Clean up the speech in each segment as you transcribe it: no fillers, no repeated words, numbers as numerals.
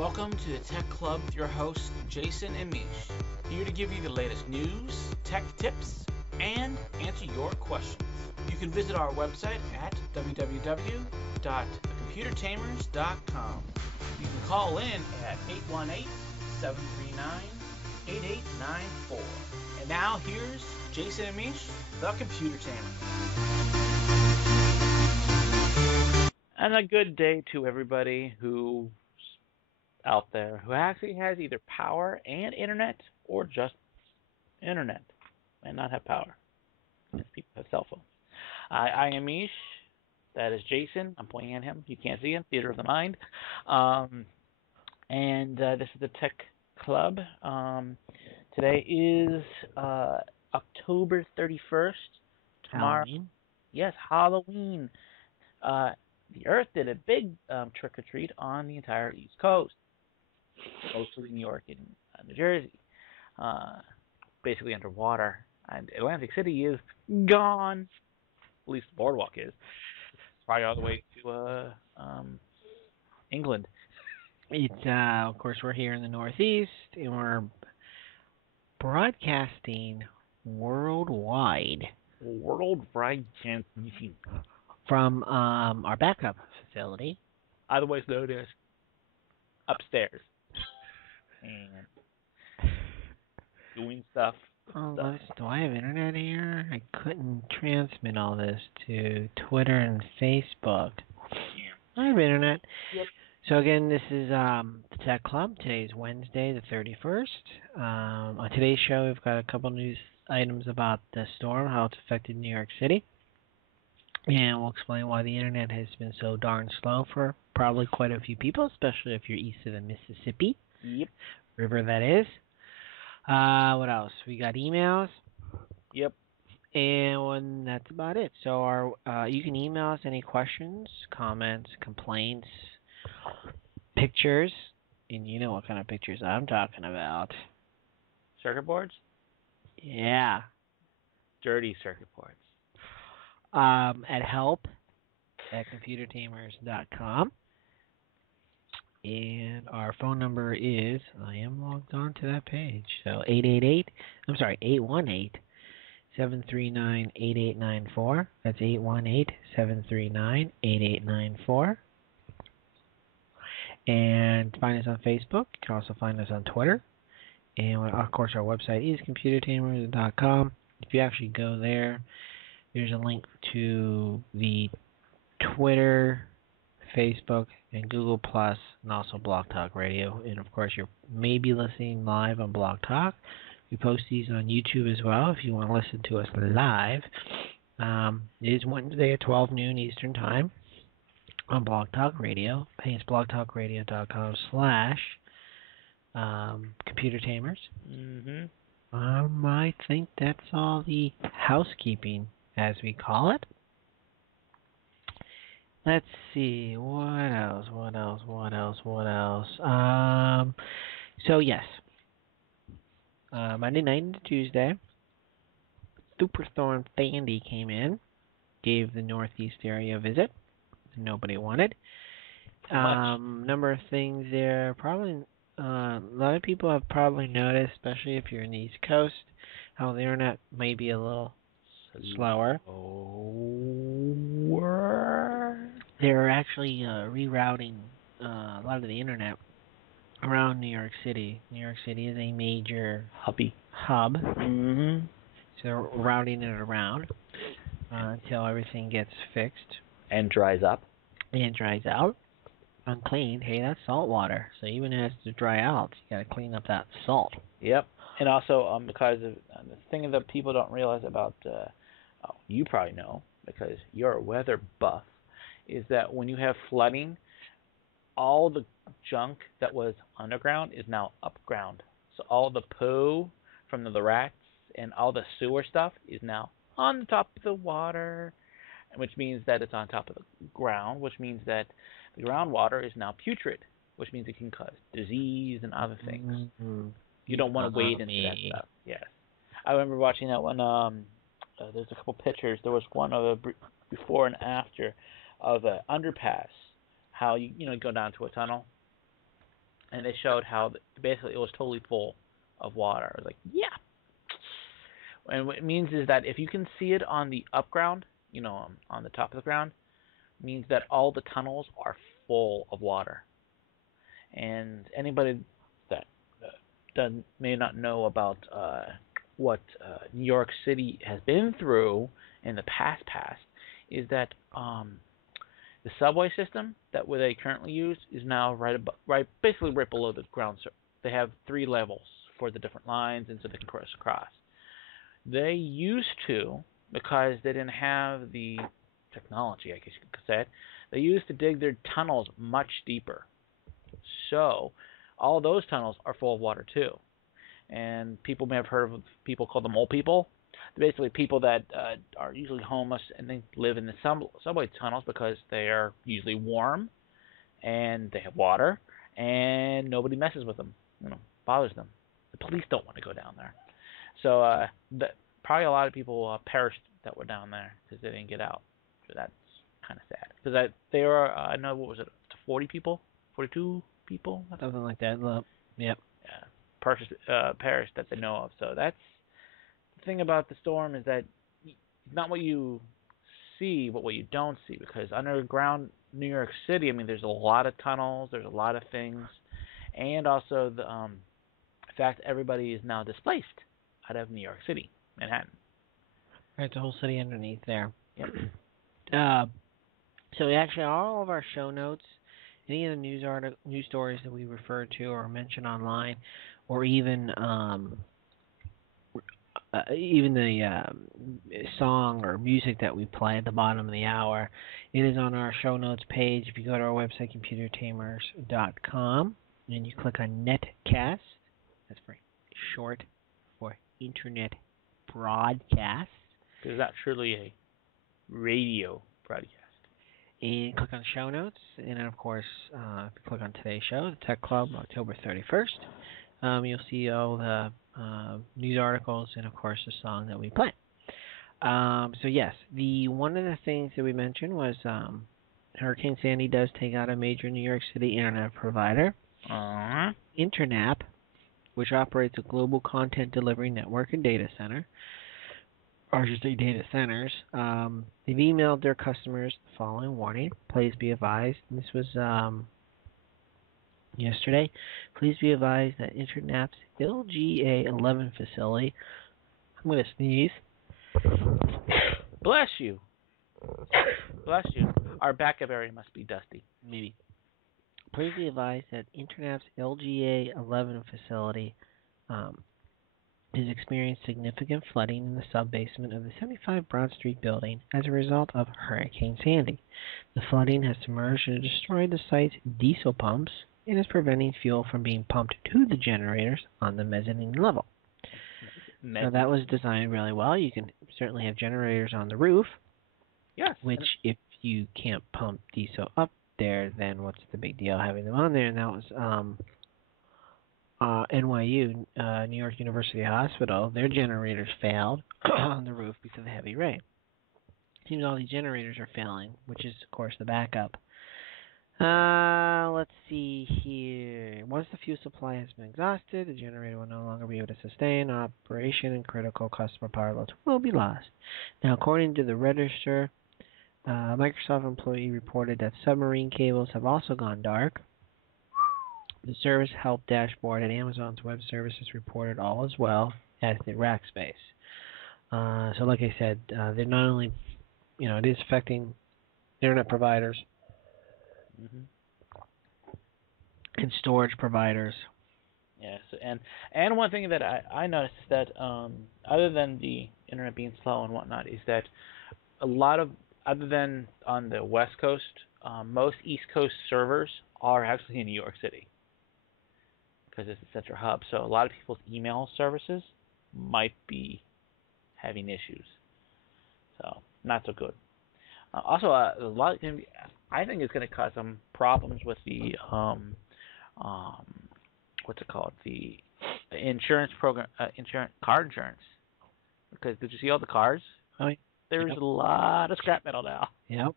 Welcome to the Tech Club with your hosts, Jason and Mish. Here to give you the latest news, tech tips, and answer your questions. You can visit our website at www.thecomputertamers.com. You can call in at 818-739-8894. And now here's Jason and Mish, the Computer Tamers. And a good day to everybody who's out there who actually has either power and internet or just internet and not have power. As people have cell phones. I am Mish. That is Jason. I'm pointing at him. You can't see him. Theater of the mind. This is the Tech Club. Today is October 31st. Tomorrow. Halloween? Yes, Halloween. The Earth did a big trick-or-treat on the entire East Coast. Mostly New York and New Jersey. Basically underwater. And Atlantic City is gone. At least the boardwalk is. It's probably all the way to England. It's, of course, we're here in the Northeast, and we're broadcasting worldwide. Worldwide transmission. From our backup facility. Otherwise known as upstairs. And doing stuff. Oh, do I have internet here? I couldn't transmit all this to Twitter and Facebook. Yeah. I have internet. Yep. So again, this is the Tech Club. Today is Wednesday, the 31st. On today's show, we've got a couple news items about the storm, how it's affected New York City. And we'll explain why the internet has been so darn slow for probably quite a few people, especially if you're east of the Mississippi River, that is. What else? We got emails. Yep. And that's about it. So you can email us any questions, comments, complaints, pictures, and you know what kind of pictures I'm talking about. Circuit boards? Yeah. Dirty circuit boards. At help@computertamers.com. And our phone number is, I am logged on to that page, so 818-739-8894. That's 818-739-8894. And find us on Facebook. You can also find us on Twitter. And, of course, our website is computertamers.com. If you actually go there, there's a link to the Twitter, Facebook, and Google Plus, and also Blog Talk Radio. And of course, you may be listening live on Blog Talk. We post these on YouTube as well if you want to listen to us live. It is Wednesday at 12 noon Eastern Time on Blog Talk Radio. It's blogtalkradio.com/computertamers. I think that's all the housekeeping, as we call it. Let's see, what else? So yes, Monday night into Tuesday, Superstorm Sandy came in, gave the Northeast area a visit. Nobody wanted. Number of things there. Probably a lot of people have probably noticed, especially if you're in the East Coast, how the internet may be a little slower. They're actually rerouting a lot of the internet around New York City. New York City is a major hub. So they're routing it around until everything gets fixed. And dries up. And dries out. Unclean. Hey, that's salt water. So even as it to dry out, you got to clean up that salt. Yep. And also, because of the thing that people don't realize about, you probably know because you're a weather buff, is that when you have flooding, all the junk that was underground is now upground. So all the poo from the rats and all the sewer stuff is now on the top of the water, which means that it's on top of the ground, which means that the groundwater is now putrid, which means it can cause disease and other things. You don't want to wade into that stuff. Yes. I remember watching that one. There's a couple pictures. There was one of a before and after of an underpass. How you go down to a tunnel, and they showed how basically it was totally full of water. I was like, yeah. And what it means is that if you can see it on the upground, on the top of the ground, it means that all the tunnels are full of water. And anybody that may not know about what New York City has been through in the past is that the subway system that where they currently use is now basically right below the ground surface. They have 3 levels for the different lines, and so they can cross across. They used to, because they didn't have the technology, I guess you could say it, they used to dig their tunnels much deeper. So all those tunnels are full of water too. And people may have heard of people called the mole people. They're basically people that are usually homeless and they live in the subway tunnels because they are usually warm and they have water and nobody messes with them, bothers them. The police don't want to go down there. So probably a lot of people perished that were down there because they didn't get out. So that's kind of sad. Because they were, I know, what was it, 40 people? 42 people? Something like that. Yep. Perished that they know of. So that's the thing about the storm, is that it's not what you see, but what you don't see. Because underground New York City, I mean, there's a lot of tunnels, there's a lot of things, and also the fact everybody is now displaced out of New York City, Manhattan. Right, the whole city underneath there. Yep. So actually, all of our show notes, any of the news stories that we refer to or mention online, or even the song or music that we play at the bottom of the hour, it is on our show notes page. If you go to our website, computertamers.com, and you click on Netcast, that's for short for Internet Broadcast. It's not truly a radio broadcast. And click on show notes, and then of course, if you click on today's show, the Tech Club, October 31st, you'll see all the news articles and of course the song that we play. So yes, one of the things that we mentioned was Hurricane Sandy does take out a major New York City internet provider, Internap, which operates a global content delivery network and data center. Or just data centers. They've emailed their customers the following warning. Please be advised. This was yesterday. Please be advised that Internap's LGA 11 facility. I'm going to sneeze. Bless you. Bless you. Our backup area must be dusty. Maybe. Please be advised that Internap's LGA 11 facility has experienced significant flooding in the sub-basement of the 75 Broad Street building as a result of Hurricane Sandy. The flooding has submerged and destroyed the site's diesel pumps and is preventing fuel from being pumped to the generators on the mezzanine level. Now, that was designed really well. You can certainly have generators on the roof, yes, which if you can't pump diesel up there, then what's the big deal having them on there? And that was NYU, New York University Hospital, their generators failed on the roof because of heavy rain. Seems all these generators are failing, which is, of course, the backup. Let's see here. Once the fuel supply has been exhausted, the generator will no longer be able to sustain operation, and critical customer power loads will be lost. Now, according to the Register, Microsoft employee reported that submarine cables have also gone dark. The Service Help dashboard at Amazon's Web Services reported all as well as the Rackspace. So like I said, they're not only, it is affecting internet providers and storage providers. Yes, and one thing that I noticed is that other than the internet being slow and whatnot, is that a lot of, other than on the West Coast, most East Coast servers are actually in New York City, because it's the central hub. So a lot of people's email services might be having issues. So not so good. Also, a lot. I think it's going to cause some problems with the what's it called? The insurance program, car insurance. Because did you see all the cars? Oh, yeah. There's a lot of scrap metal now. Yep.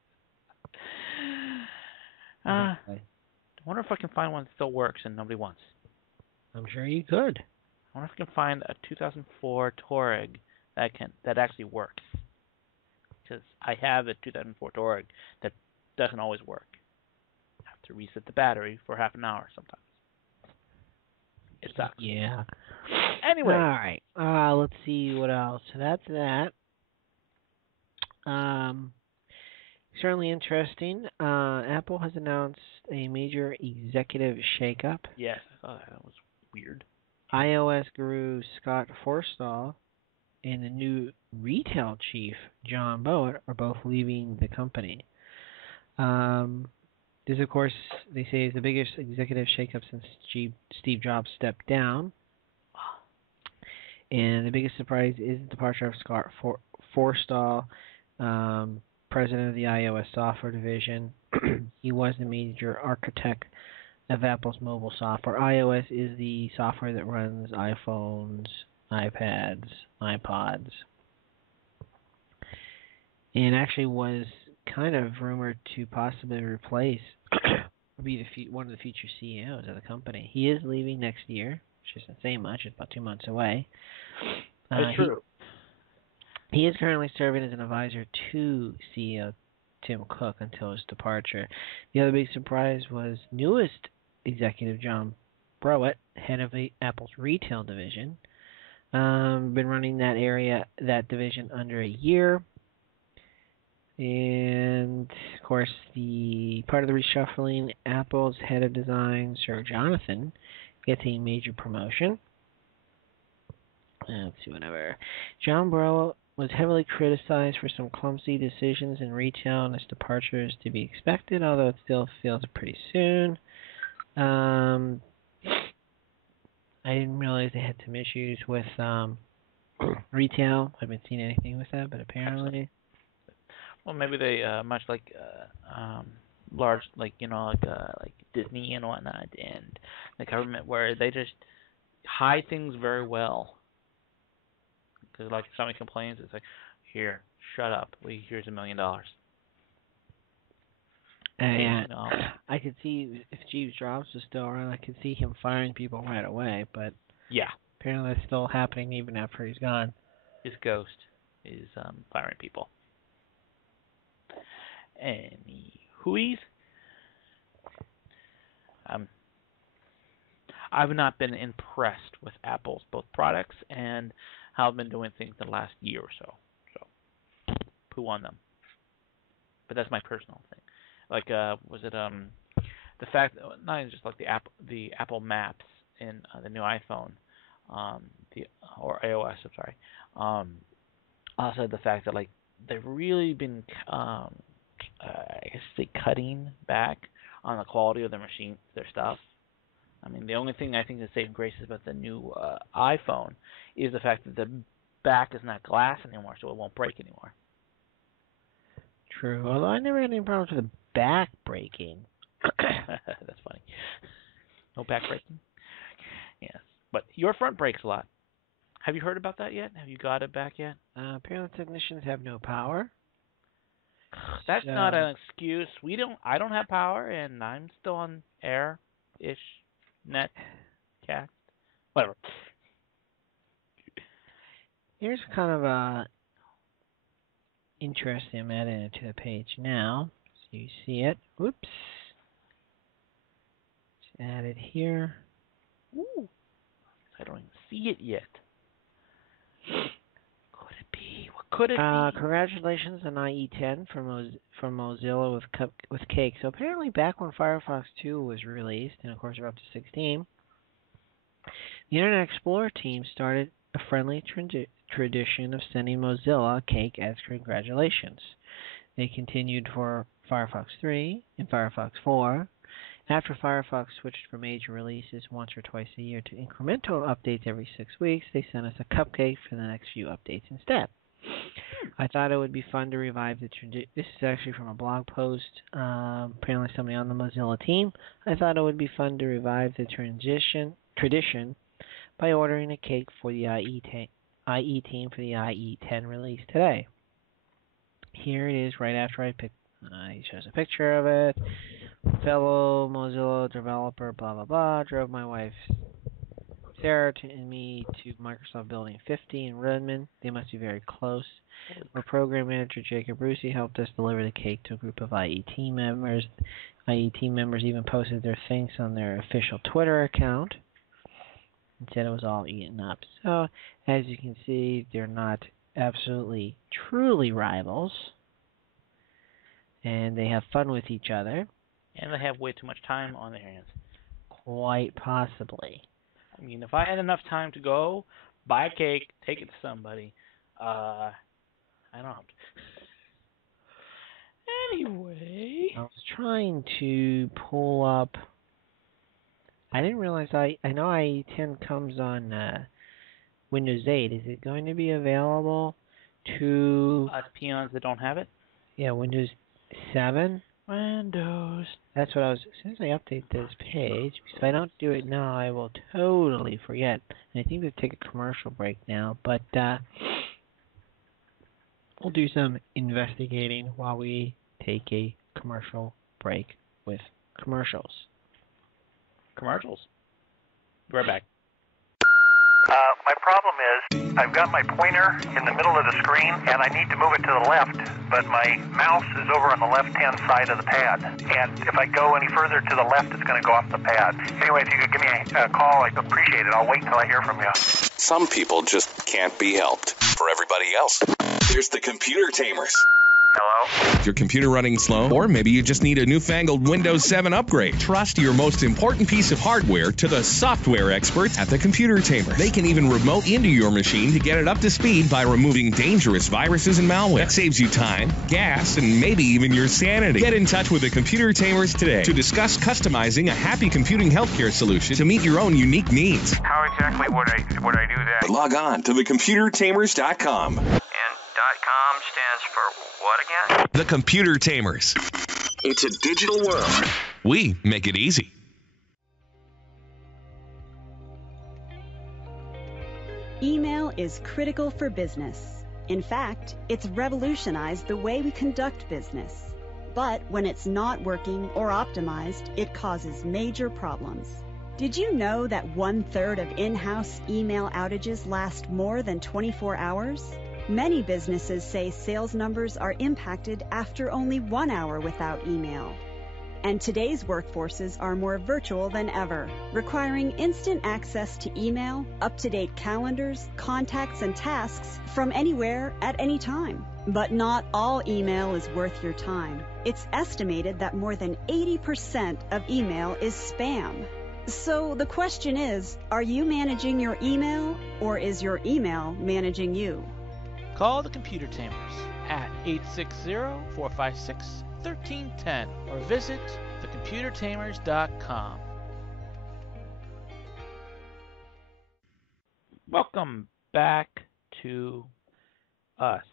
I wonder if I can find one that still works and nobody wants. I'm sure you could. I wonder if I can find a 2004 Touareg that actually works. Because I have a 2004 Touareg that doesn't always work. I have to reset the battery for half an hour sometimes. It sucks. Yeah. Anyway. All right. Let's see what else. So that's that. Certainly interesting. Apple has announced a major executive shakeup. Yes, I thought that was weird. iOS guru Scott Forstall and the new retail chief John Bowen are both leaving the company. This, of course, they say is the biggest executive shakeup since Steve Jobs stepped down. And the biggest surprise is the departure of Scott Forstall, president of the iOS software division. He was the major architect of Apple's mobile software. iOS is the software that runs iPhones, iPads, iPods, and actually was kind of rumored to possibly replace or be one of the future CEOs of the company. He is leaving next year, which isn't saying much. It's about 2 months away. That's true. He is currently serving as an advisor to CEO Tim Cook until his departure. The other big surprise was newest executive John Browett, head of Apple's retail division. Been running that division under a year. And, of course, the part of the reshuffling, Apple's head of design, Sir Jonathan, gets a major promotion. Let's see, whatever. John Browett was heavily criticized for some clumsy decisions in retail, and his departure is to be expected, although it still feels pretty soon. I didn't realize they had some issues with retail. I haven't seen anything with that, but apparently. Well, maybe they much like large, like like Disney and whatnot, and the government, where they just hide things very well. Because like if somebody complains, it's like, here, shut up. Here's $1 million. I could see if Steve Jobs was still around, I could see him firing people right away. But yeah, apparently that's still happening even after he's gone. His ghost is firing people. Anywho's, I've not been impressed with Apple's both products and how they've been doing things the last year or so. So, poo on them. But that's my personal thing. Like, was it the fact, not even just like the Apple Maps in the new iPhone, or iOS, I'm sorry. Also the fact that like they've really been, I guess say cutting back on the quality of their stuff. I mean, the only thing I think that's saving grace about the new iPhone is the fact that the back is not glass anymore, so it won't break anymore. True. Although I never had any problems with the back breaking. That's funny. No back breaking? Yes. But your front breaks a lot. Have you heard about that yet? Have you got it back yet? Apparently technicians have no power. That's not an excuse. I don't have power, and I'm still on air-ish. Net, cast, whatever. Here's kind of a interesting. I'm adding it to the page now, so you see it. Whoops. Just add it here. Ooh. I don't even see it yet. What could it be? What could it be? Congratulations on IE10 from Mozilla with Cake. So apparently back when Firefox 2 was released, and of course we're up to 16, the Internet Explorer team started a friendly tradition of sending Mozilla Cake as congratulations. They continued for Firefox 3 and Firefox 4. After Firefox switched from major releases once or twice a year to incremental updates every 6 weeks, they sent us a cupcake for the next few updates instead. I thought it would be fun to revive the tradition. This is actually from a blog post, apparently somebody on the Mozilla team. I thought it would be fun to revive the tradition by ordering a cake for the IE team for the IE10 release today. Here it is right after he shows a picture of it. fellow Mozilla developer, blah, blah, blah, drove my wife Sarah and me to Microsoft Building 50 in Redmond. They must be very close. Our program manager, Jacob Rusi, helped us deliver the cake to a group of IE team members. IE team members even posted their thanks on their official Twitter account and said it was all eaten up. So, as you can see, they're not absolutely, truly rivals. And they have fun with each other. And they have way too much time on their hands. Quite possibly. I mean, if I had enough time to go, buy a cake, take it to somebody, I don't have to. Anyway. I was trying to pull up. I didn't realize I know IE10 comes on Windows 8. Is it going to be available to Us peons that don't have it? Yeah, Windows 7? Windows. That's what I was. As soon as I update this page, because if I don't do it now, I will totally forget. And I think we'll take a commercial break now, but we'll do some investigating while we take a commercial break with commercials. Commercials. Be right back. My problem is I've got my pointer in the middle of the screen and I need to move it to the left, but my mouse is over on the left-hand side of the pad. And if I go any further to the left, it's going to go off the pad. Anyway, if you could give me a call, I'd appreciate it. I'll wait until I hear from you. Some people just can't be helped. For everybody else, there's the Computer Tamers. Hello? Is your computer running slow? Or maybe you just need a newfangled Windows 7 upgrade. Trust your most important piece of hardware to the software experts at the Computer Tamer. They can even remote into your machine to get it up to speed by removing dangerous viruses and malware. That saves you time, gas, and maybe even your sanity. Get in touch with the Computer Tamers today to discuss customizing a happy computing healthcare solution to meet your own unique needs. How exactly would I do that? Log on to thecomputertamers.com. And .com stands for what again? The Computer Tamers. It's a digital world. We make it easy. Email is critical for business. In fact, it's revolutionized the way we conduct business. But when it's not working or optimized, it causes major problems. Did you know that 1/3 of in-house email outages last more than 24 hours? Many businesses say sales numbers are impacted after only 1 hour without email. And today's workforces are more virtual than ever, requiring instant access to email, up-to-date calendars, contacts, and tasks from anywhere at any time. But not all email is worth your time. It's estimated that more than 80% of email is spam. So the question is, are you managing your email, or is your email managing you? Call the Computer Tamers at 860-456-1310 or visit thecomputertamers.com. Welcome back to us.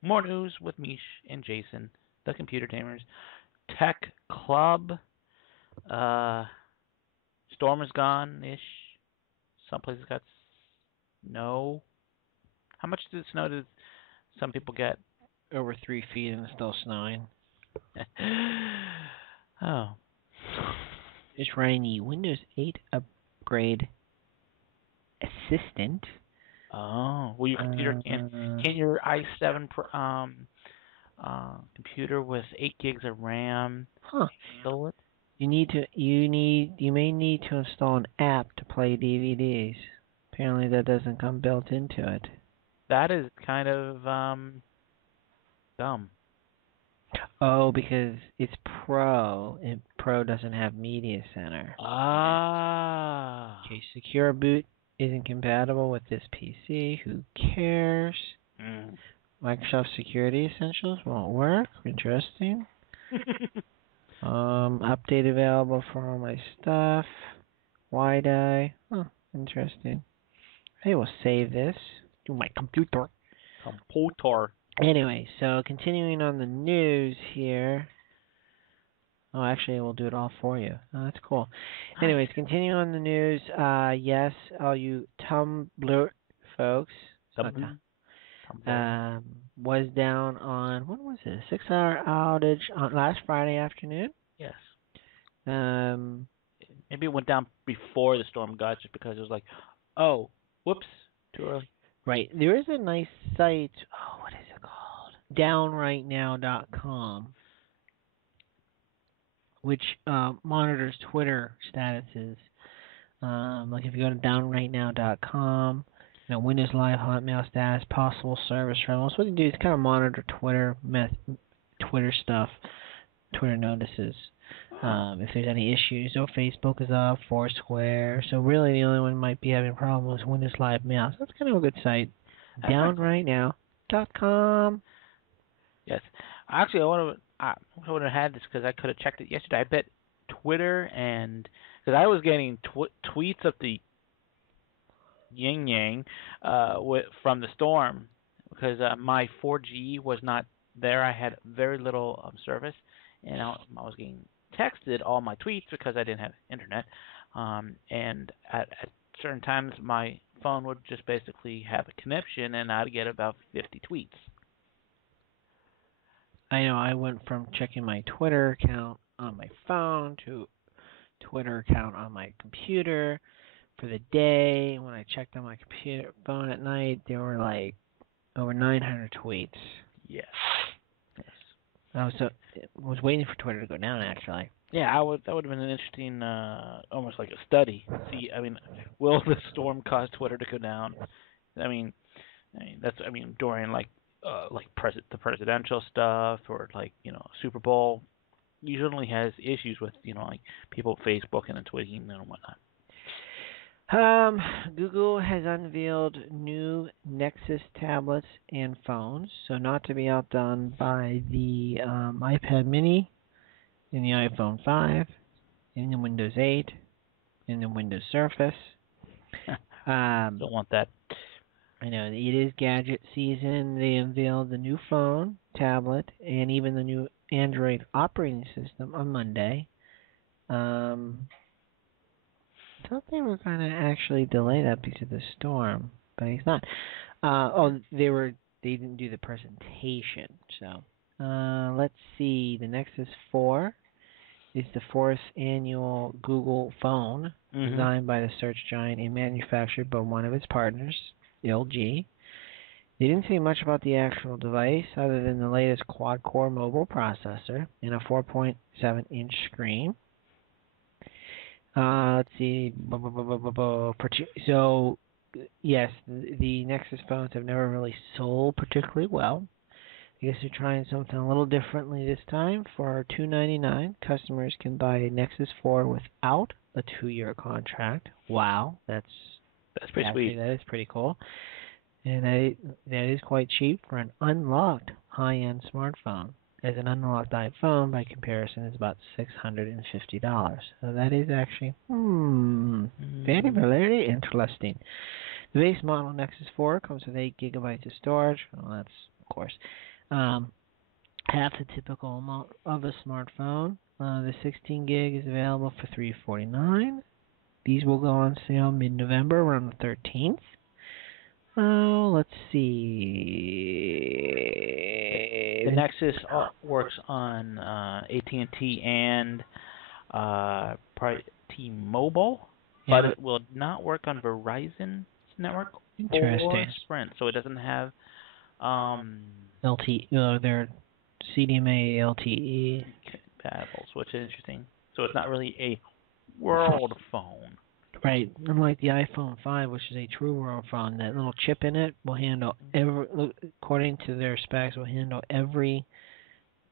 More news with Mish and Jason, the Computer Tamers. Tech Club. Storm is gone-ish. Some places got snow. How much did it snow? Did some people get? Over 3 feet and it's still snowing. Oh. It's rainy. Windows 8 upgrade assistant. Oh. Well, your computer can your i7 computer with 8 gigs of RAM handle it? You may need to install an app to play DVDs. Apparently that doesn't come built into it. That is kind of dumb. Oh, because it's Pro, and Pro doesn't have Media Center. Ah. Okay, Secure Boot isn't compatible with this PC. Who cares? Microsoft Security Essentials won't work. Interesting. Update available for all my stuff. WiDi. Oh, interesting. I will save this to my computer. Anyway, so continuing on the news here. Oh, actually, we'll do it all for you. Oh, that's cool. Anyways, continuing on the news. Yes, all you Tumblr folks. Was down on, when was it? A 6-hour outage on last Friday afternoon? Yes. Maybe it went down before the storm got, just because it was like, oh, whoops, too early. Right. There is a nice site. Oh, what is it called? Downrightnow.com, which monitors Twitter statuses. Like if you go to downrightnow.com, Windows Live Hotmail status, possible service troubles. What you do is kind of monitor Twitter stuff, Twitter notices. If there's any issues, so Facebook is up, Foursquare. So really, the only one might be having problems with Windows Live Mail. So that's kind of a good site. Downrightnow.com. Yes, actually, I would have had this because I could have checked it yesterday. I bet Twitter because I was getting tweets of the yin yang from the storm because my 4G was not there. I had very little service, and I was getting texted all my tweets because I didn't have internet. And at certain times, my phone would just basically have a connection, and I'd get about 50 tweets. I know I went from checking my Twitter account on my phone to Twitter account on my computer for the day. When I checked on my phone at night, there were like over 900 tweets. Yes. I was waiting for Twitter to go down, actually. Yeah, that would have been an interesting, almost like a study. See, will the storm cause Twitter to go down? During like the presidential stuff or like Super Bowl usually has issues with like people Facebooking and tweeting and whatnot. Google has unveiled new Nexus tablets and phones, so not to be outdone by the iPad Mini, and the iPhone 5, and the Windows 8, and the Windows Surface. Don't want that. I know, it is gadget season. They unveiled the new phone, tablet, and even the new Android operating system on Monday. I thought they were going to actually delay that because of the storm, but it's not. They didn't do the presentation. So let's see. The Nexus 4 is the 4th annual Google phone, designed by the search giant and manufactured by one of its partners, LG. They didn't say much about the actual device other than the latest quad-core mobile processor and a 4.7-inch screen. Let's see. So, yes, the Nexus phones have never really sold particularly well. I guess they're trying something a little differently this time. For $299, customers can buy a Nexus 4 without a 2-year contract. Wow, that's pretty sweet. That is pretty cool. And that is quite cheap for an unlocked high-end smartphone. As an unlocked iPhone, by comparison, is about $650. So that is actually very, very interesting. The base model Nexus 4 comes with 8 gigabytes of storage. Well, that's, of course, half the typical amount of a smartphone. The 16 gig is available for $349. These will go on sale mid-November, around the 13th. Let's see. The Nexus works on AT&T and T-Mobile, but it will not work on Verizon's network or Sprint, so it doesn't have their CDMA LTE compatibles, which is interesting. So it's not really a world phone. Right, unlike the iPhone 5, which is a true world phone, that little chip in it will handle according to their specs, will handle every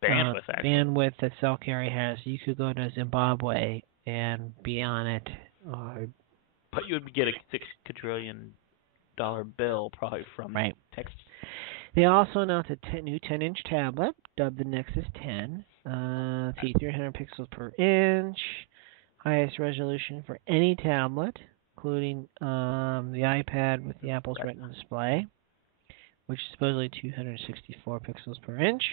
bandwidth that cell carrier has. You could go to Zimbabwe and be on it. But you would get a $6 quadrillion bill probably from Texas. They also announced a new 10-inch tablet dubbed the Nexus 10. 300 pixels per inch. Highest resolution for any tablet, including the iPad with the Apple's Retina display, which is supposedly 264 pixels per inch.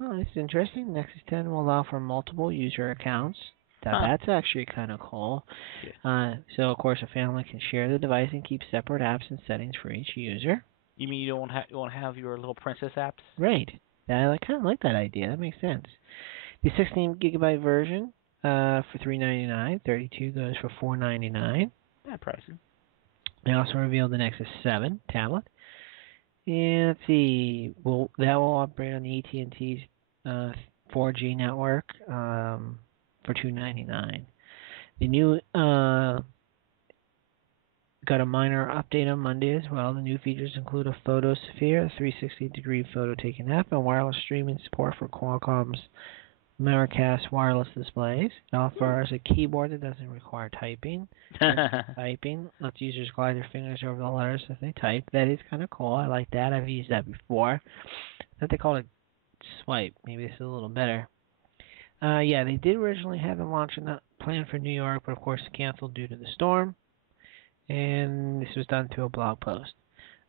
Oh, this is interesting. Nexus 10 will allow for multiple user accounts. That's actually kind of cool. Yeah. So, of course, a family can share the device and keep separate apps and settings for each user. You mean you won't have your little princess apps? Right. I kind of like that idea. That makes sense. The 16 gigabyte version for $399. 32 goes for $499. That pricing. They also revealed the Nexus 7 tablet. And let's see, that will operate on the AT&T's 4G network for $299. The new got a minor update on Monday as well. The new features include a photo sphere, a 360-degree photo-taking app, and wireless streaming support for Qualcomm's Miracast wireless displays. It offers a keyboard that doesn't require typing. Typing lets users glide their fingers over the letters as they type. That is kind of cool. I like that. I've used that before. I thought they called it swipe. Maybe this is a little better. Yeah, they did originally have the launch planned for New York, but of course canceled due to the storm. And this was done through a blog post.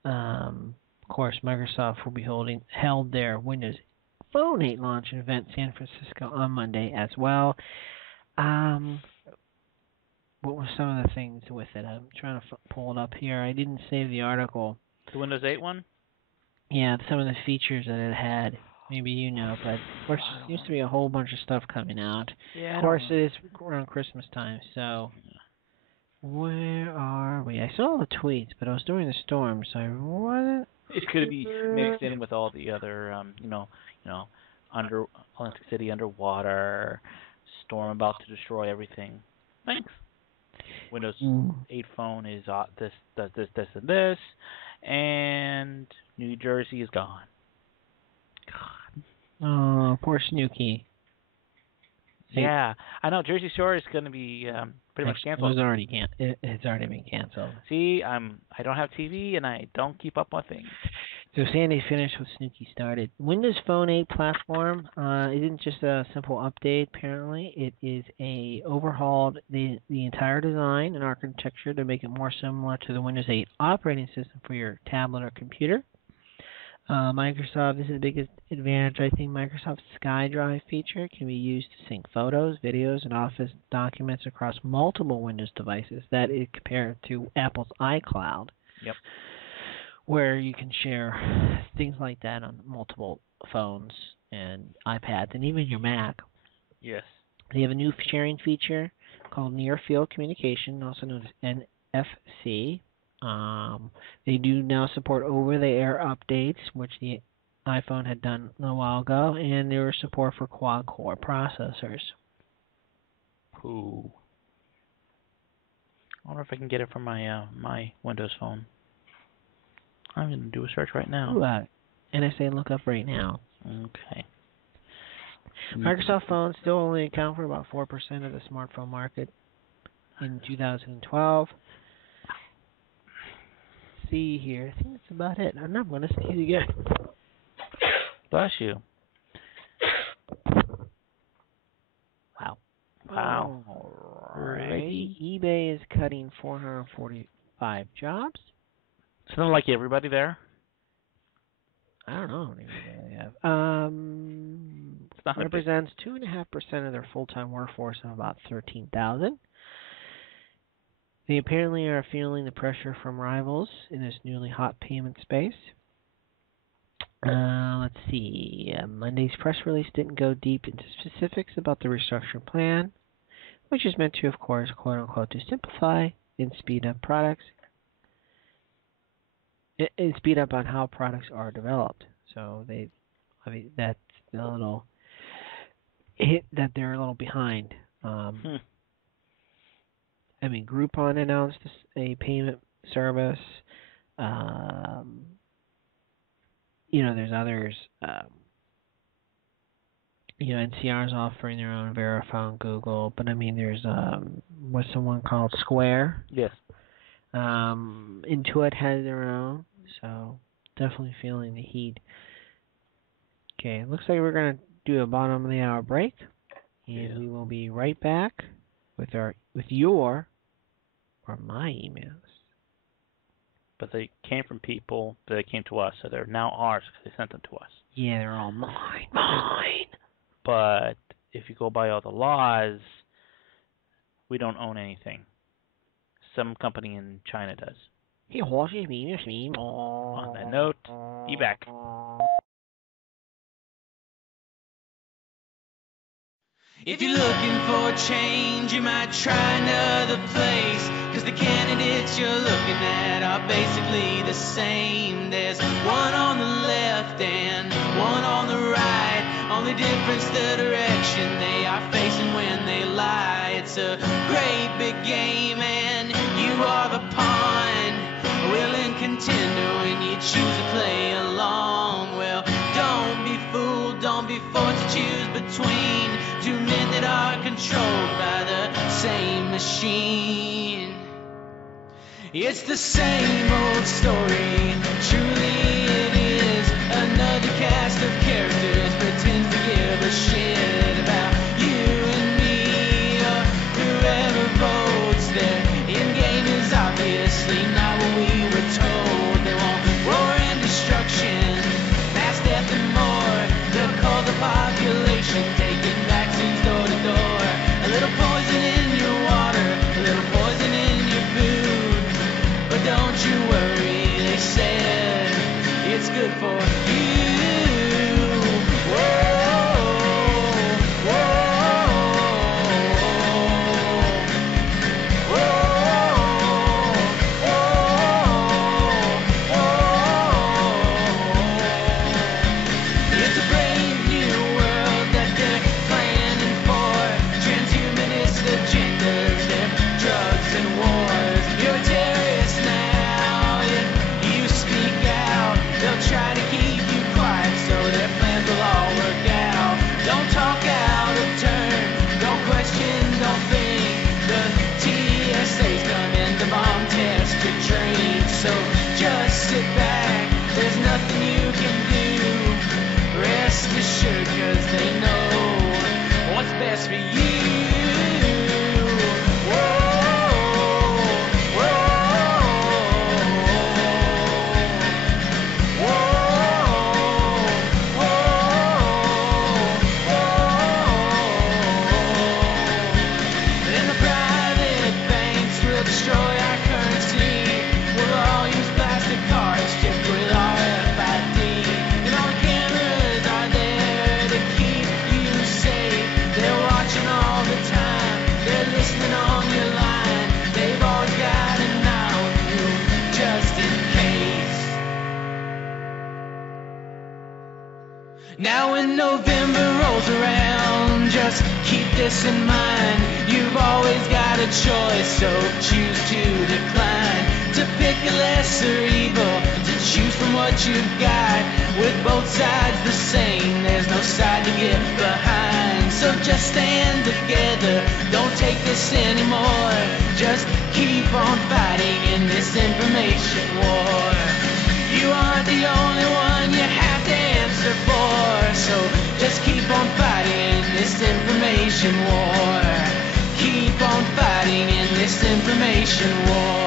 Of course, Microsoft will be held their Windows Phone 8 launch event in San Francisco on Monday as well. What were some of the things with it? I'm trying to pull it up here. I didn't save the article. The Windows 8 one? Yeah, some of the features that it had. Maybe you know, but of course there seems to be a whole bunch of stuff coming out. Yeah, of course, it is around Christmas time, so where are we? I saw the tweets, but I was during the storm, so I wasn't. It could be mixed in with all the other, Atlantic City underwater, storm about to destroy everything. Thanks. Windows 8 phone is this, does this, and this, and New Jersey is gone. God. Oh, poor Snooki. Yeah, I know. Jersey Shore is going to be pretty much canceled. It's already been canceled. See, I don't have TV and I don't keep up on things. So Sandy finished what Snooki started. Windows Phone 8 platform isn't just a simple update. Apparently, it is overhauled the entire design and architecture to make it more similar to the Windows 8 operating system for your tablet or computer. Microsoft, this is the biggest advantage, I think. Microsoft's SkyDrive feature can be used to sync photos, videos, and Office documents across multiple Windows devices. That is compared to Apple's iCloud, where you can share things like that on multiple phones and iPads and even your Mac. Yes. They have a new sharing feature called Near Field Communication, also known as NFC. They do now support over-the-air updates, which the iPhone had done a little while ago, and there was support for quad-core processors. Ooh. I wonder if I can get it from my my Windows phone. I'm going to do a search right now. Ooh, NSA lookup right now. Okay. Microsoft phones still only account for about 4% of the smartphone market in 2012. See here. I think that's about it. I'm not going to sneeze again. Bless you. Wow. Alrighty. eBay is cutting 445 jobs. Sound like everybody there? I don't know how many they have. Represents 2.5% of their full-time workforce of about 13,000. They apparently are feeling the pressure from rivals in this newly hot payment space. Let's see. Monday's press release didn't go deep into specifics about the restructuring plan, which is meant to, of course, quote-unquote, to simplify and speed up products. And speed up on how products are developed. So that's a little hit that they're a little behind. I mean, Groupon announced a payment service. There's others. NCR's offering their own Verifone, Google, but I mean, there's what's the one called Square? Yes. Intuit has their own, so definitely feeling the heat. Okay, looks like we're gonna do a bottom of the hour break, and we will be right back with your or my emails. But they came from people that came to us, so they're now ours because they sent them to us. Yeah, they're all mine. But if you go by all the laws, we don't own anything. Some company in China does. On that note, be back. If you're looking for change, you might try another place, 'cause the candidates you're looking at are basically the same. There's one on the left and one on the right. Only difference the direction they are facing when they lie. It's a great big game and you are the pawn, a willing contender when you choose to play along. Well, don't be fooled, don't be forced to choose between two men that are controlled by the same machine. It's the same old story, truly it is. Another cast of characters pretends to give a shit about you and me or whoever votes. Their end game is obviously not what we were told. They want war and destruction, mass death and more. They'll call the population, taking vaccines door to door. A little poison in your water, a little poison in your food. But don't you worry, they said it's good for you. Whoa, whoa, whoa, whoa. It's a brave new world that they're planning for. Transhumanist agendas, their drugs and wars. You're a terrorist now if you speak out. They'll try to keep you quiet so their plans will all work out. Don't talk out of turn, don't question, don't think. The TSA's coming to bomb test your drink. So just sit back, there's nothing you can do. Rest assured, 'cause they know what's best for you. Whoa, whoa, whoa, whoa, whoa. And the private banks will destroy our currency. We'll all use plastic cards chipped with RFID. And all the cameras are there to keep you safe. They're watching all the time, they're listening on your line. They've always got an eye on you, just in case. Now when November rolls around, just keep this in mind. You've always got a choice, so choose to decline. To pick a lesser evil, to choose from what you've got. With both sides the same, there's no side to get behind. So just stand together, don't take this anymore. Just keep on fighting in this information war. You aren't the only one you have to answer for. So just keep on fighting in this information war. Keep on fighting in this information war.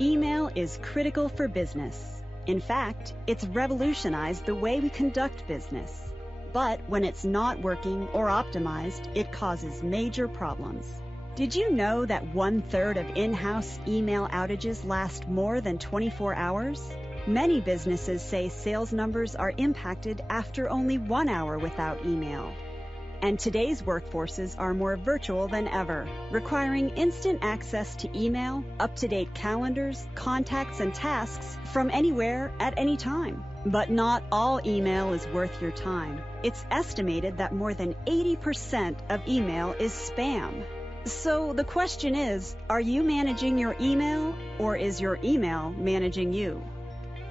Email is critical for business. In fact, it's revolutionized the way we conduct business. But when it's not working or optimized, it causes major problems. Did you know that 1/3 of in-house email outages last more than 24 hours? Many businesses say sales numbers are impacted after only 1 hour without email. And today's workforces are more virtual than ever, requiring instant access to email, up-to-date calendars, contacts, and tasks from anywhere at any time. But not all email is worth your time. It's estimated that more than 80% of email is spam. So the question is, are you managing your email, or is your email managing you?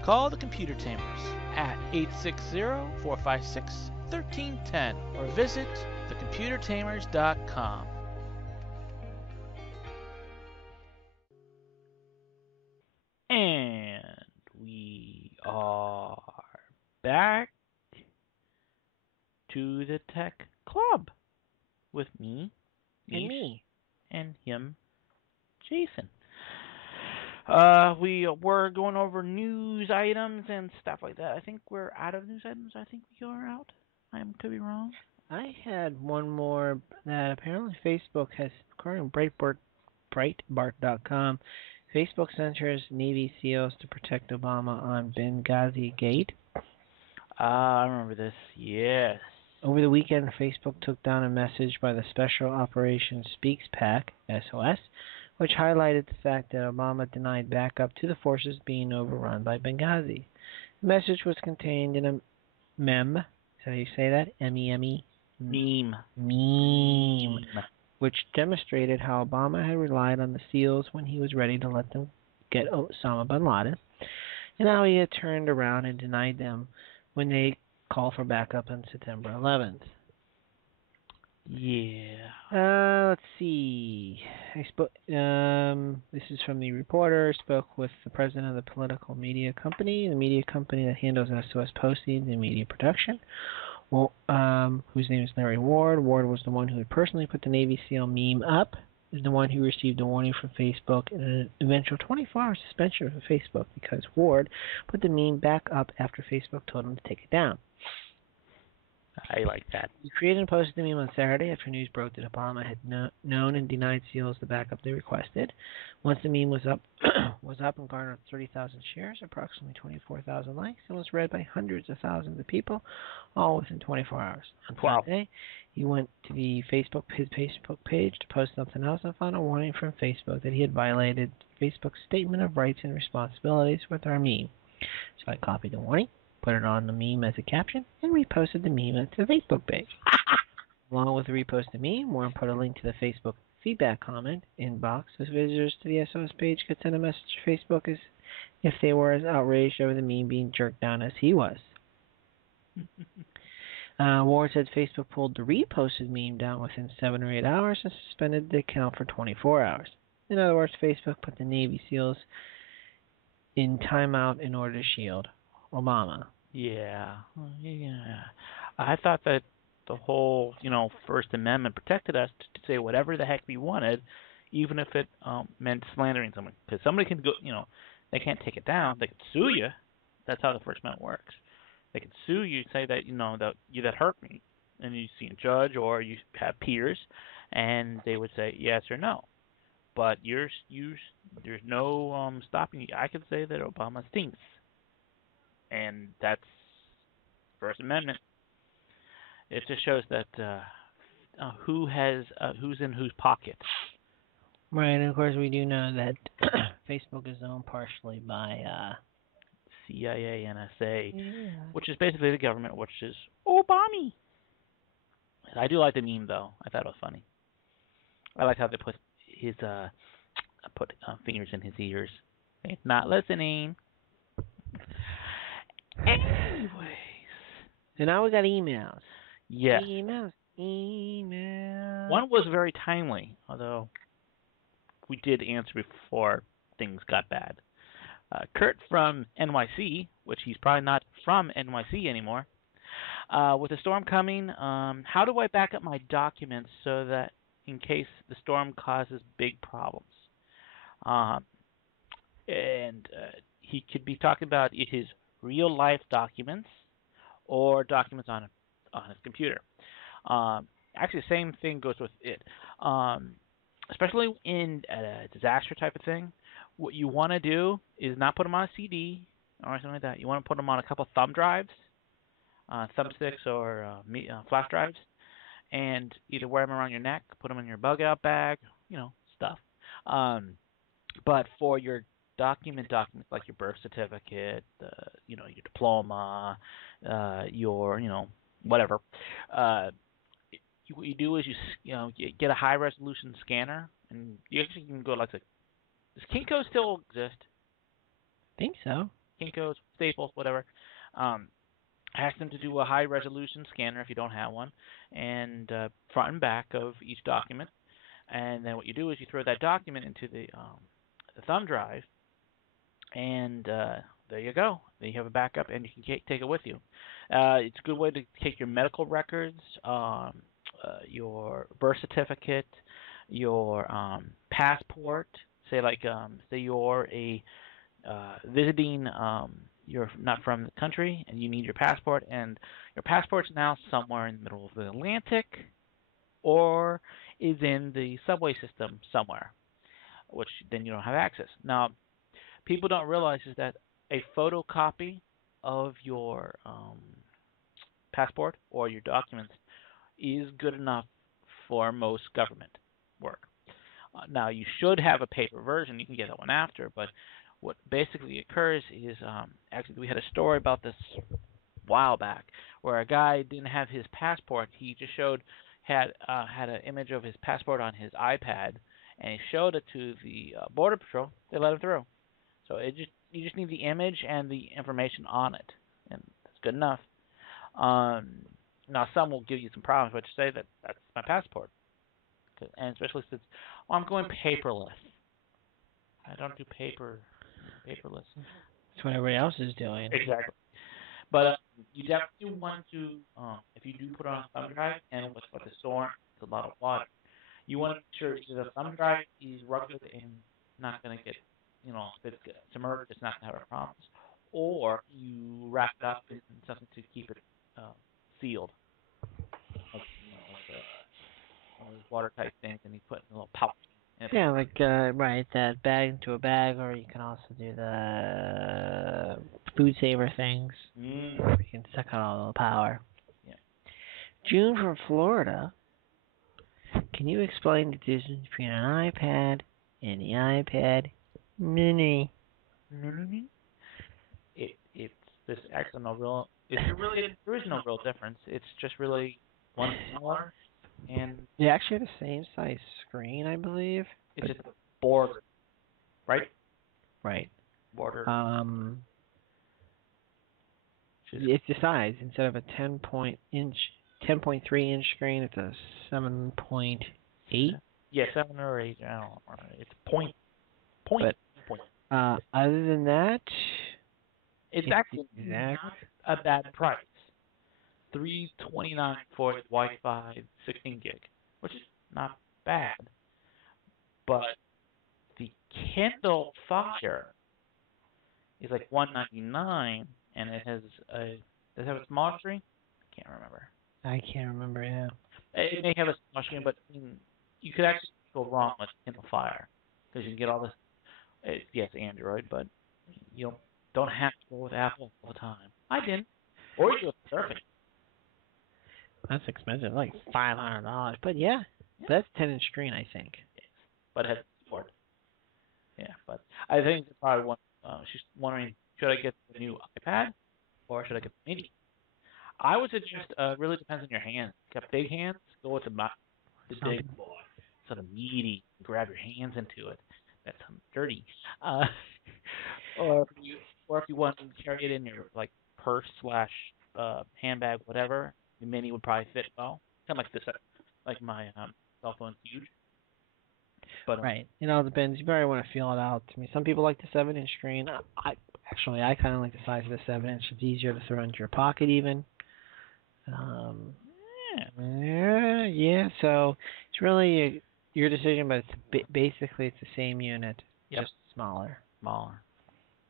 Call the Computer Tamers at 860-456-1310 or visit thecomputertamers.com. And we are back to the Tech Club with me, And me. and him, Jason. We were going over news items and stuff like that. I think we're out of news items. I think we are out. I could be wrong. I had one more that apparently Facebook has, according to Breitbart, Breitbart.com. Facebook censors Navy SEALs to protect Obama on Benghazi Gate. I remember this. Yes. Over the weekend, Facebook took down a message by the Special Operations Speaks PAC, SOS, which highlighted the fact that Obama denied backup to the forces being overrun by Benghazi. The message was contained in a meme. Is that how you say that? M-E-M-E? Meme. Which demonstrated how Obama had relied on the SEALs when he was ready to let them get Osama bin Laden, and how he had turned around and denied them when they called for backup on September 11th. Yeah. Let's see. This is from the reporter. Spoke with the president of the political media company, the media company that handles SOS postings and media production. Well, whose name is Larry Ward. Ward was the one who had personally put the Navy SEAL meme up. Is the one who received a warning from Facebook and an eventual 24-hour suspension from Facebook because Ward put the meme back up after Facebook told him to take it down. I like that. He created and posted the meme on Saturday after news broke that Obama had known and denied SEALs the backup they requested. Once the meme was up and garnered 30,000 shares, approximately 24,000 likes, and was read by hundreds of thousands of people, all within 24 hours. On Friday, he went to his Facebook page to post something else and found a warning from Facebook that he had violated Facebook's statement of rights and responsibilities with our meme. So I copied the warning, put it on the meme as a caption, and reposted the meme to the Facebook page. Along with the reposted meme, Warren put a link to the Facebook feedback comment inbox so visitors to the SOS page could send a message to Facebook as if they were as outraged over the meme being jerked down as he was. Warren said Facebook pulled the reposted meme down within 7 or 8 hours and suspended the account for 24 hours. In other words, Facebook put the Navy SEALs in timeout in order to shield Obama. Yeah. I thought that the whole, First Amendment protected us to say whatever the heck we wanted, even if it meant slandering someone. Because somebody can go, they can't take it down. They could sue you. That's how the First Amendment works. They could sue you, say that that you hurt me, and you see a judge or you have peers, and they would say yes or no. But there's no stopping you. I could say that Obama stinks. And that's First Amendment. It just shows that who's in whose pocket. Right, and of course we do know that Facebook is owned partially by CIA, NSA, which is basically the government, which is Obama. I do like the meme though. I thought it was funny. I like how they put his fingers in his ears. Not listening. Anyways. So now we got emails. Yes. Emails. One was very timely, although we did answer before things got bad. Kurt from NYC, which he's probably not from NYC anymore. With the storm coming, how do I back up my documents so that in case the storm causes big problems? He could be talking about his real-life documents or documents on his computer. Actually, the same thing goes with it. Especially in a disaster type of thing, what you want to do is not put them on a CD or something like that. You want to put them on a couple thumb drives, thumbsticks or flash drives, and either wear them around your neck, put them in your bug-out bag, stuff. But for your documents like your birth certificate, your diploma, your whatever. What you do is you get a high resolution scanner, and you actually can go like does Kinko still exist? I think so. Kinko's, Staples, whatever. Ask them to do a high resolution scanner if you don't have one, and front and back of each document. And then what you do is you throw that document into the thumb drive, and there you go. Then you have a backup, and you can take it with you. It's a good way to take your medical records, your birth certificate, your passport. Say you're a visiting, you're not from the country, and you need your passport, and your passport's now somewhere in the middle of the Atlantic, or is in the subway system somewhere. which then you don't have access. Now, people don't realize is that a photocopy of your passport or your documents is good enough for most government work. Now, you should have a paper version. You can get that one after, but what basically occurs is, actually, we had a story about this a while back where a guy didn't have his passport. He just had an image of his passport on his iPad, and he showed it to the Border Patrol. They let him through. So you just need the image and the information on it, and that's good enough. Now, some will give you some problems, but say that that's my passport, and especially since I'm going paperless. I don't do paperless. That's what everybody else is doing. Exactly. But you definitely want to, if you do put it on a thumb drive, and what's about to store a lot of water, you want to make sure that the thumb drive is rugged and not going to get, if it's submerged, it's not going to have any problems. Or you wrap it up in something to keep it sealed. Like, one of those watertight things, and you put in a little pouch. Yeah, like, right, that bag into a bag, or you can also do the food saver things. Where you can suck out all the power. Yeah. June from Florida. Can you explain the difference between an iPad and the iPad Mini? It's this actually no real. There is no real difference. It's just really one smaller. And they actually have the same size screen, I believe. It's just a border, right? Right. Border. It's the size. Instead of a 10.3 inch screen, it's a 7.8. Yeah, 7 or 8. I don't know. It's point. Other than that, it's actually not a bad price. $329 for Wi-Fi 16 gig, which is not bad. But the Kindle Fire is like $199, and it has does it have a small screen? I can't remember. Yeah. It may have a small screen, but you could actually go wrong with Kindle Fire because you can get all this. Yes, Android, but you don't have to go with Apple all the time. I didn't. Or you go with Surface. That's expensive, like $500. But yeah, that's 10-inch screen, I think. But it has support. Yeah, but I think it's probably one. She's wondering, should I get the new iPad or should I get the Mini? I would suggest. Really depends on your hands. If you got big hands, go with the big boy, sort of meaty. Grab your hands into it. That's dirty. Or if you want to carry it in your purse / handbag, whatever. The Mini would probably fit well. Kind of like this, like my cell phone's huge. But right. It all depends. You probably want to feel it out. I mean, some people like the 7-inch screen. I kind of like the size of the 7-inch. It's easier to throw into your pocket even. Yeah. So it's really your decision, but it's basically it's the same unit, just smaller. I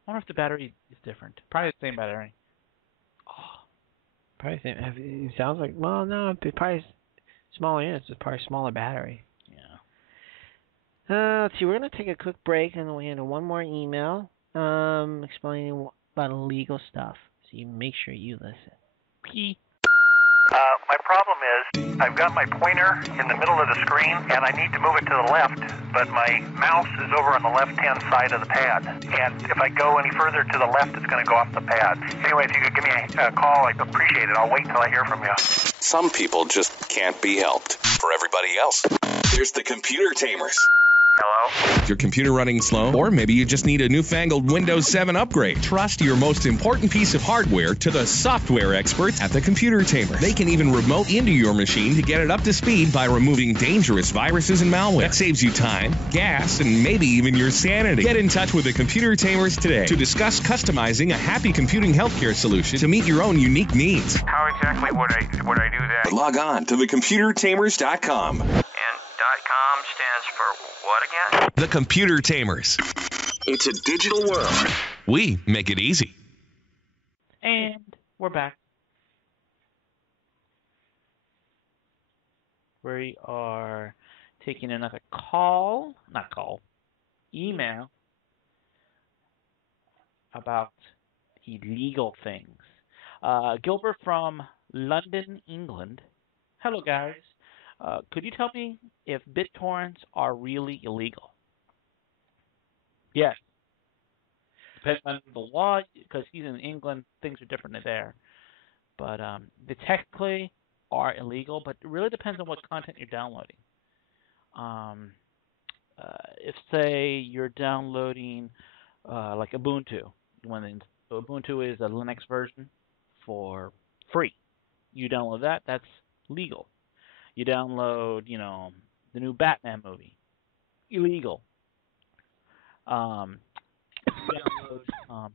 wonder if the battery is different. Probably the same battery. Probably same. It sounds like, well, no, probably smaller units. It's probably smaller battery. Yeah. Let's see. We're gonna take a quick break, and then we'll handle one more email, explaining about legal stuff. So you make sure you listen. My problem is I've got my pointer in the middle of the screen, and I need to move it to the left, but my mouse is over on the left-hand side of the pad. And if I go any further to the left, it's going to go off the pad. Anyway, if you could give me a call, I'd appreciate it. I'll wait until I hear from you. Some people just can't be helped. For everybody else, there's the Computer Tamers. Hello? Is your computer running slow? Or maybe you just need a newfangled Windows 7 upgrade. Trust your most important piece of hardware to the software experts at the Computer Tamer. They can even remote into your machine to get it up to speed by removing dangerous viruses and malware. That saves you time, gas, and maybe even your sanity. Get in touch with the Computer Tamers today to discuss customizing a happy computing healthcare solution to meet your own unique needs. How exactly would I do that? Log on to thecomputertamers.com. .com stands for what again? The Computer Tamers. It's a digital world. We make it easy. And we're back. We are taking another call. Not call. email about illegal things. Gilbert from London, England. Hello, guys. Could you tell me if BitTorrents are really illegal? Yes. Depends on the law, because he's in England, things are different there. But they technically are illegal, but it really depends on what content you're downloading. If, say, you're downloading like Ubuntu, Ubuntu is a Linux version for free. You download that, that's legal. You download, the new Batman movie, illegal.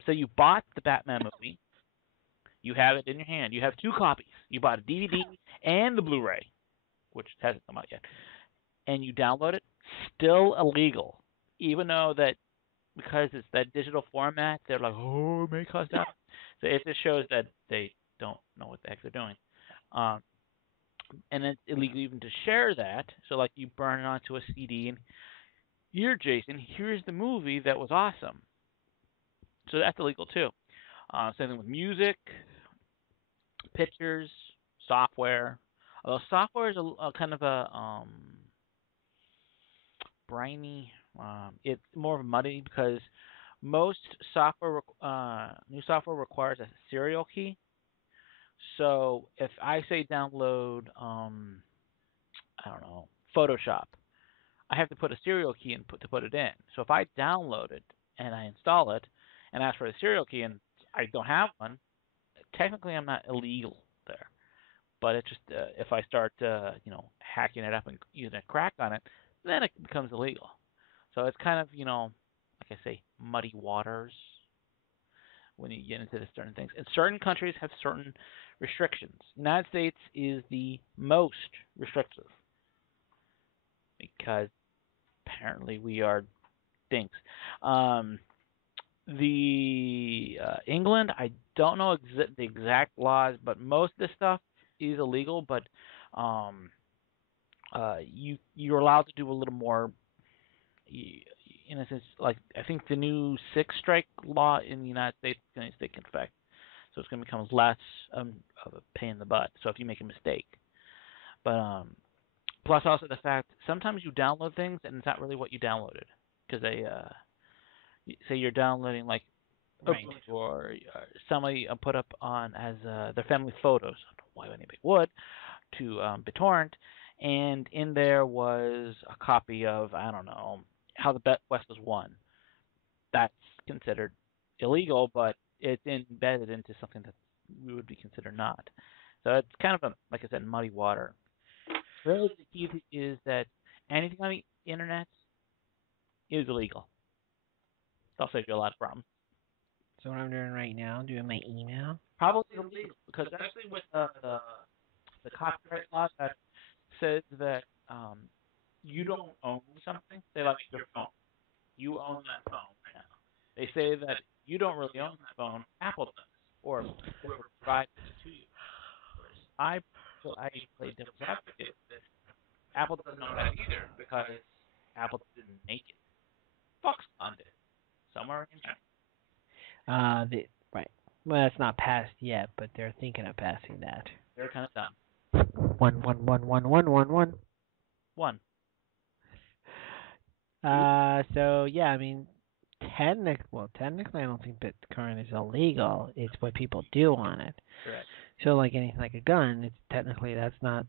Say you bought the Batman movie, you have it in your hand. You have two copies. You bought a DVD and the Blu-ray, which hasn't come out yet, and you download it. Still illegal, even though that because it's that digital format, they're like, oh, it may cost that. So it just shows that they don't know what the heck they're doing. And it's illegal even to share that. So like you burn it onto a CD and here, Jason, here's the movie that was awesome. So that's illegal too. Same thing with music, pictures, software. Although software is a kind of a briny. It's more of a muddy because most software, new software requires a serial key. So if I say download, I don't know, Photoshop, I have to put a serial key in to put it in. So if I download it and I install it and ask for a serial key and I don't have one, technically I'm not illegal there. But it's just if I start, hacking it up and using a crack on it, then it becomes illegal. So it's kind of, like I say, muddy waters when you get into certain things. And certain countries have certain restrictions. The United States is the most restrictive because apparently we are dinks. England, I don't know the exact laws, but most of this stuff is illegal. But you're allowed to do a little more. In a sense, like I think the new 6-strike law in the United States is going to take effect, so it's going to become less of a pain in the butt. So if you make a mistake, but plus also the fact sometimes you download things and it's not really what you downloaded because they say you're downloading like right. or somebody put up on as their family photos. I don't know why anybody would to BitTorrent, and in there was a copy of I don't know. How the West was won. That's considered illegal, but it's embedded into something that we would be considered not. So it's kind of like I said, muddy water. Really, the key is that anything on the internet is illegal. That'll save you a lot of problems. So what I'm doing right now, doing my email. Probably illegal because actually with the copyright law that says that. You don't own something. They like your phone. You own that phone right now. They say that you don't really own that phone. Apple does, or whoever provides it to you. Whereas I play devil's advocate that Apple doesn't own that either because Apple didn't make it. Foxconn did somewhere in China. Right. Well, it's not passed yet, but they're thinking of passing that. They're kind of dumb. 1. So yeah, I mean, technically, I don't think BitTorrent is illegal. It's what people do on it. Correct. So like anything like a gun, it's technically that's not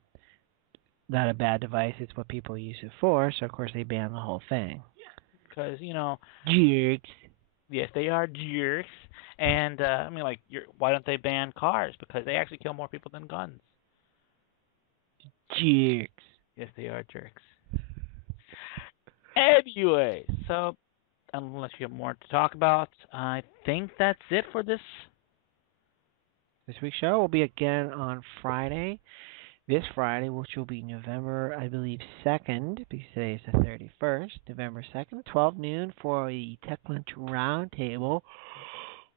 a bad device. It's what people use it for. So of course they ban the whole thing. Yeah, because jerks. Yes, they are jerks. And I mean, like, why don't they ban cars? Because they actually kill more people than guns. Jerks. Yes, they are jerks. Anyway, so unless you have more to talk about, I think that's it for this week's show. Will be again on Friday. This Friday, which will be November, I believe, 2nd, because today is the 31st, November 2nd, 12 noon for the TechLunch Roundtable.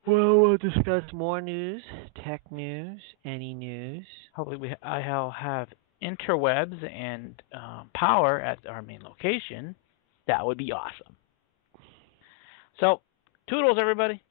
Well, we'll discuss more news, tech news, any news. Hopefully I'll have interwebs and power at our main location. That would be awesome. So, toodles, everybody.